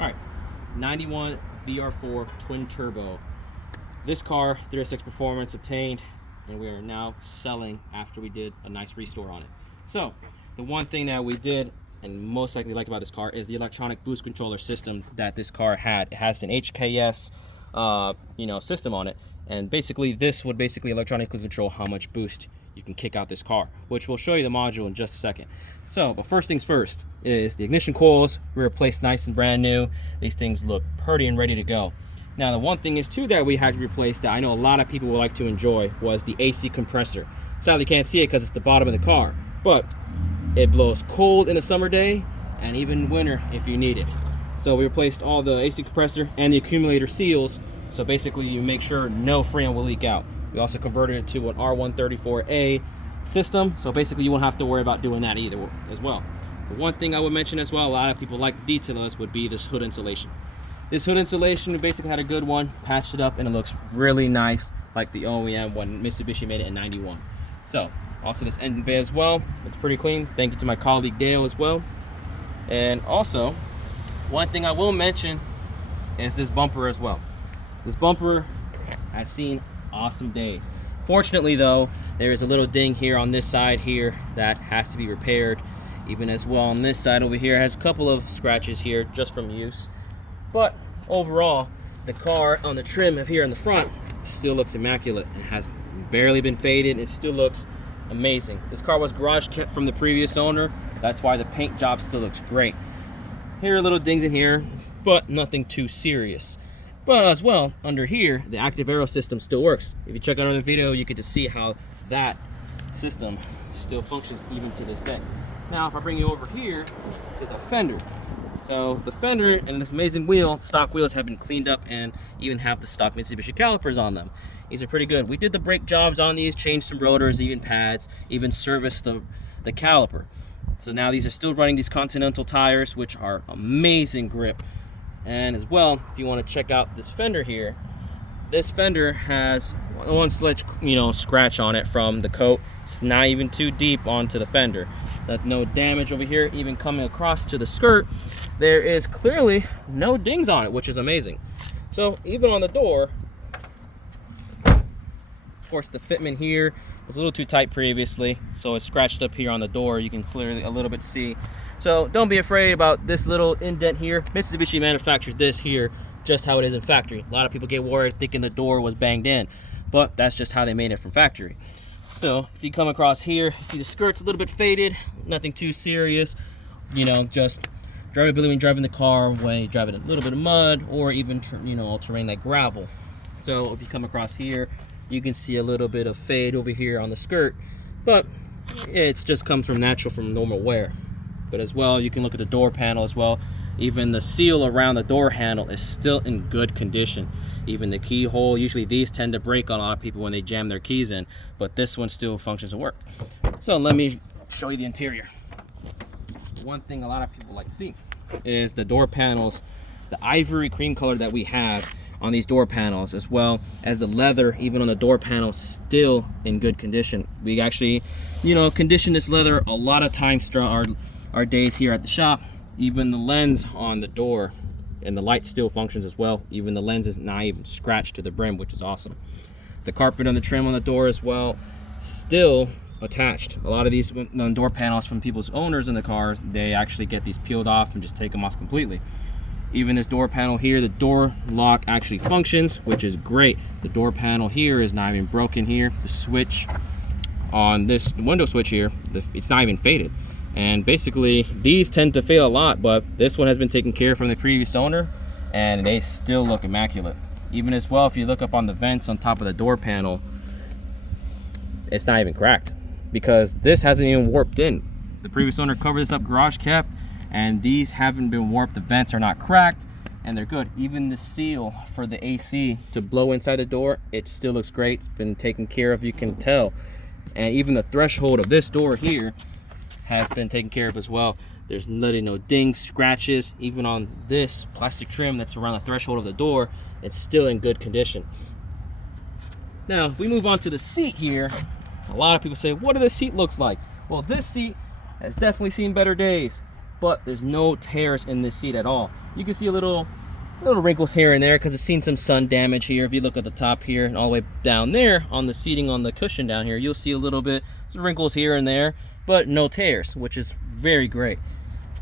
All right, 91 VR4 twin turbo. This car, 306 performance obtained, and we are now selling after we did a nice restore on it. So the one thing that we did and most likely like about this car is the electronic boost controller system that this car had. It has an HKS system on it, and basically this would basically electronically control how much boost you can kick out this car, which we'll show you the module in just a second. So, but first things first is the ignition coils. We replaced nice and brand new. These things look pretty and ready to go. Now, the one thing is too that we had to replace that I know a lot of people would like to enjoy was the AC compressor. Sadly, you can't see it because it's the bottom of the car, but it blows cold in a summer day and even winter if you need it. So we replaced all the AC compressor and the accumulator seals. So basically you make sure no freon will leak out. We also converted it to an R134A system. So basically you won't have to worry about doing that either as well. The one thing I would mention as well, a lot of people like to detail us, would be this hood insulation. This hood insulation, we basically had a good one, patched it up, and it looks really nice like the OEM when Mitsubishi made it in 91. So also this engine bay as well, looks pretty clean. Thank you to my colleague Dale as well. And also, one thing I will mention is this bumper as well. This bumper has seen awesome days. Fortunately though, there is a little ding here on this side here that has to be repaired. Even as well on this side over here has a couple of scratches here just from use. But overall, the car on the trim of here in the front still looks immaculate. It has barely been faded. It still looks amazing. This car was garage kept from the previous owner. That's why the paint job still looks great. Here are little dings in here, but nothing too serious. But as well, under here, the active aero system still works. If you check out another video, you get to see how that system still functions even to this day. Now, if I bring you over here to the fender. So the fender and this amazing wheel, stock wheels, have been cleaned up and even have the stock Mitsubishi calipers on them. These are pretty good. We did the brake jobs on these, changed some rotors, even pads, even serviced the caliper. So now these are still running these Continental tires, which are amazing grip. And as well, if you want to check out this fender here, this fender has one slight, scratch on it from the coat. It's not even too deep onto the fender. That's no damage over here. Even coming across to the skirt, there is clearly no dings on it, which is amazing. So even on the door, of course, the fitment here was a little too tight previously, so it's scratched up here on the door. You can clearly a little bit see. So don't be afraid about this little indent here. Mitsubishi manufactured this here just how it is in factory. A lot of people get worried thinking the door was banged in, but that's just how they made it from factory. So if you come across here, you see the skirt's a little bit faded, nothing too serious. Just drivability when driving the car, when you're driving a little bit of mud, or even terrain like gravel. So if you come across here, you can see a little bit of fade over here on the skirt, but it just comes from normal wear. But as well, you can look at the door panel as well. Even the seal around the door handle is still in good condition. Even the keyhole, usually these tend to break on a lot of people when they jam their keys in, but this one still functions and works. So let me show you the interior. One thing a lot of people like to see is the door panels, the ivory cream color that we have on these door panels, as well as the leather even on the door panels, still in good condition. We actually condition this leather a lot of times throughout our days here at the shop. Even the lens on the door and the light still functions as well. Even the lens is not even scratched to the brim, which is awesome. The carpet on the trim on the door as well, still attached. A lot of these door panels from people's owners in the cars, they actually get these peeled off and just take them off completely. Even this door panel here, the door lock actually functions, which is great. The door panel here is not even broken here. The switch on this window switch here, it's not even faded. And basically these tend to fail a lot, but this one has been taken care of from the previous owner and they still look immaculate. Even as well, if you look up on the vents on top of the door panel, it's not even cracked because this hasn't even warped in. The previous owner covered this up garage kept, and these haven't been warped. The vents are not cracked and they're good. Even the seal for the AC to blow inside the door, it still looks great. It's been taken care of, you can tell. And even the threshold of this door here has been taken care of as well. There's literally no dings, scratches. Even on this plastic trim that's around the threshold of the door, it's still in good condition. Now, if we move on to the seat here, a lot of people say, what do the seat looks like? Well, this seat has definitely seen better days. but there's no tears in this seat at all. You can see a little wrinkles here and there because it's seen some sun damage here. If you look at the top here and all the way down there on the seating on the cushion down here, you'll see a little bit of wrinkles here and there, but no tears, which is very great.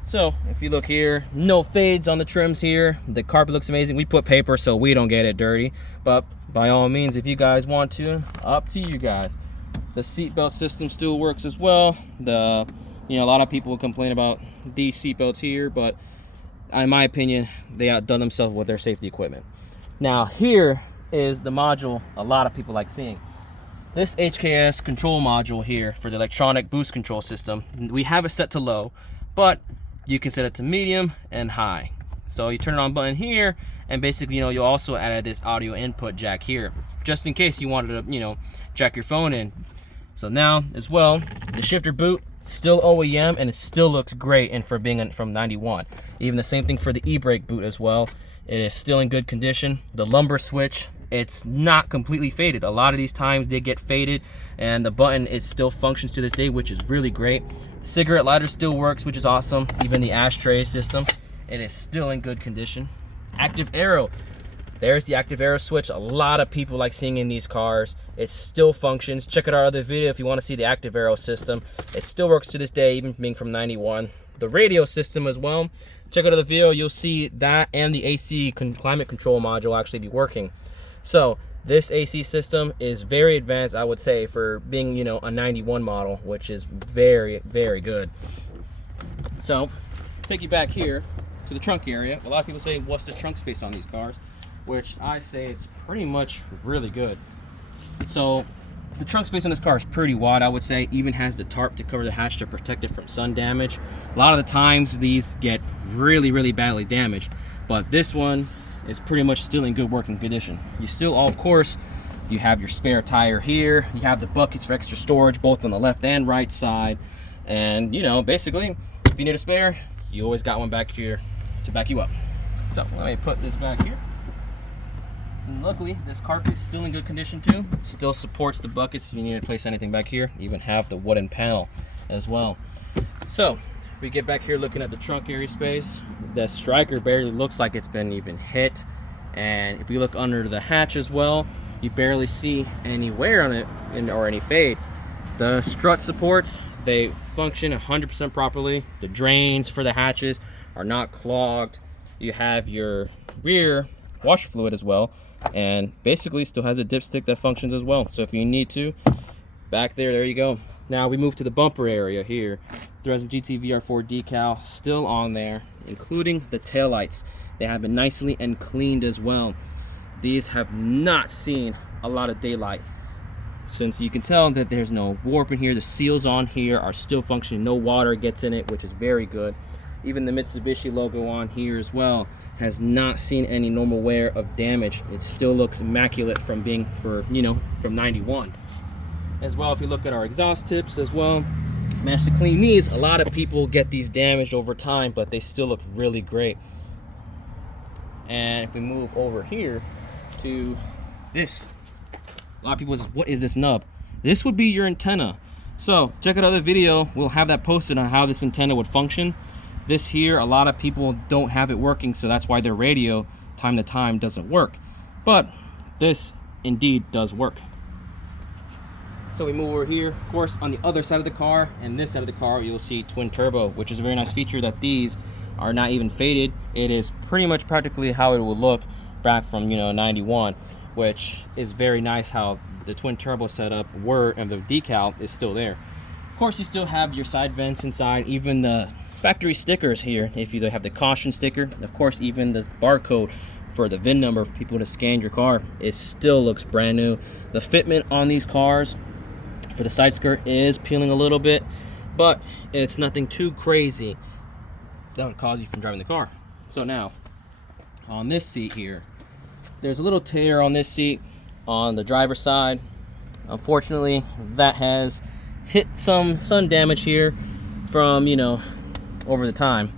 So if you look here, no fades on the trims here. The carpet looks amazing. We put paper so we don't get it dirty, but by all means, if you guys want to, up to you guys. The seatbelt system still works as well. A lot of people complain about these seatbelts here, but in my opinion, they outdone themselves with their safety equipment. Now here is the module a lot of people like seeing. This HKS control module here for the electronic boost control system, we have it set to low, but you can set it to medium and high. So you turn it on button here, and basically, you also added this audio input jack here, just in case you wanted to, jack your phone in. So now as well, the shifter boot, still OEM, and it still looks great, and for being from 91. Even the same thing for the e-brake boot as well. It is still in good condition. The lumbar switch, it's not completely faded. A lot of these times they get faded, and the button, it still functions to this day, which is really great. The cigarette lighter still works, which is awesome. Even the ashtray system, it is still in good condition. Active arrow, there's the active arrow switch. A lot of people like seeing in these cars. It still functions. Check out our other video if you want to see the active arrow system. It still works to this day, even being from 91. The radio system as well. Check out the video, you'll see that and the AC climate control module actually be working. So this AC system is very advanced, I would say, for being, a 91 model, which is very, very good. So take you back here to the trunk area. A lot of people say, what's the trunk space on these cars? Which I say it's pretty much really good. So the trunk space on this car is pretty wide, I would say. Even has the tarp to cover the hatch to protect it from sun damage. A lot of the times these get really, really badly damaged, but this one is pretty much still in good working condition. You still, of course, you have your spare tire here. You have the buckets for extra storage, both on the left and right side. And basically, if you need a spare, you always got one back here to back you up. So let me put this back here. And luckily, this carpet is still in good condition too. It still supports the buckets if you need to place anything back here. Even have the wooden panel as well. So if we get back here looking at the trunk area space, the striker barely looks like it's been even hit. And if you look under the hatch as well, you barely see any wear on it or any fade. The strut supports, they function 100% properly. The drains for the hatches are not clogged. You have your rear washer fluid as well, and basically still has a dipstick that functions as well. So if you need to, back there you go. Now we move to the bumper area here. There's a GT VR4 decal still on there, including the taillights. They have been nicely and cleaned as well. These have not seen a lot of daylight, since you can tell that there's no warp in here. The seals on here are still functioning. No water gets in it, which is very good. Even the Mitsubishi logo on here as well has not seen any normal wear of damage. It still looks immaculate from being from 91. As well, if you look at our exhaust tips as well, managed to clean these. A lot of people get these damaged over time, but they still look really great. And if we move over here to this, a lot of people say, what is this nub? This would be your antenna. So check out other video, we'll have that posted on how this antenna would function. This here, a lot of people don't have it working, so that's why their radio time to time doesn't work. But this indeed does work. So we move over here, of course, on the other side of the car and this side of the car, you'll see twin turbo, which is a very nice feature that these are not even faded. It is pretty much practically how it will look back from 91, which is very nice how the twin turbo setup and the decal is still there. Of course, you still have your side vents inside, even the factory stickers here. If you have the caution sticker, of course, even the barcode for the VIN number for people to scan your car, it still looks brand new. The fitment on these cars for the side skirt is peeling a little bit, but it's nothing too crazy that would cause you from driving the car. So now on this seat here, there's a little tear on this seat on the driver's side. Unfortunately, that has hit some sun damage here from over the time.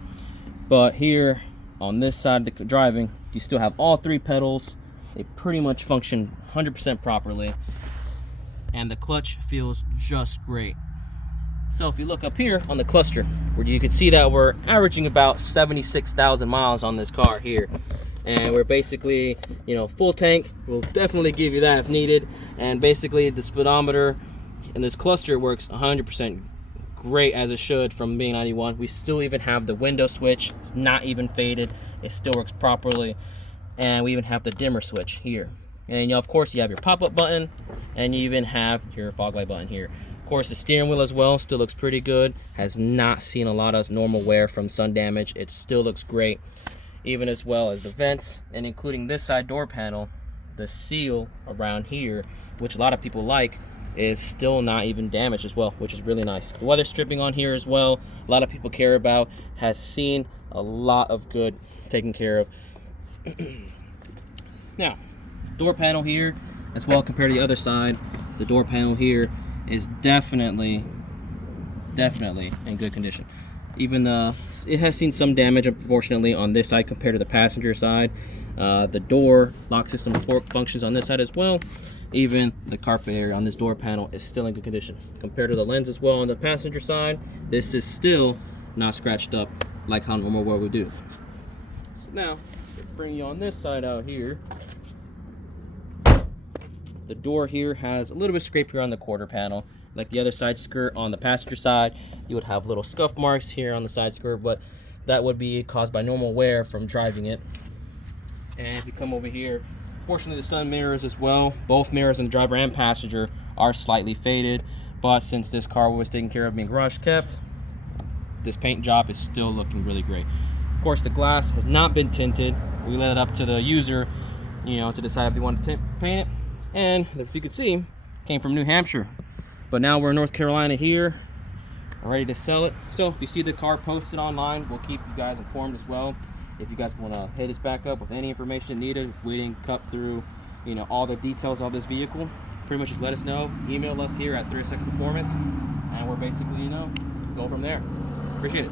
But here on this side of the driving, you still have all three pedals. They pretty much function 100% properly, and the clutch feels just great. So if you look up here on the cluster, where you can see that we're averaging about 76,000 miles on this car here. And we're basically, you know, full tank. We'll definitely give you that if needed. And basically the speedometer in this cluster works 100% great as it should from being 91. We still even have the window switch. It's not even faded. It still works properly. And we even have the dimmer switch here. And, you know, of course, you have your pop-up button, and you even have your fog light button here. Of course, the steering wheel as well still looks pretty good. Has not seen a lot of normal wear from sun damage. It still looks great, even as well as the vents, and including this side door panel. The seal around here, which a lot of people like, is still not even damaged as well, which is really nice. The weather stripping on here as well, a lot of people care about, has seen a lot of good taken care of. Now, door panel here as well compared to the other side. The door panel here is definitely in good condition. Even it has seen some damage, unfortunately, on this side compared to the passenger side. The door lock system functions on this side as well. Even the carpet area on this door panel is still in good condition. Compared to the lens as well on the passenger side, this is still not scratched up like how normal wear would do. So now, to bring you on this side out here, the door here has a little bit of scrape here on the quarter panel. Like the other side skirt on the passenger side, you would have little scuff marks here on the side skirt, but that would be caused by normal wear from driving it. And if you come over here, fortunately the sun mirrors as well. Both mirrors on the driver and passenger are slightly faded, but since this car was taken care of being garage kept, this paint job is still looking really great. Of course, the glass has not been tinted. We let it up to the user, you know, to decide if they want to paint it. And if you could see, came from New Hampshire, but now we're in North Carolina here, ready to sell it. So if you see the car posted online, we'll keep you guys informed as well. If you guys want to hit us back up with any information needed, if we didn't cut through, you know, all the details of this vehicle, pretty much just let us know. Email us here at 306 Performance, and we're basically, you know, go from there. Appreciate it.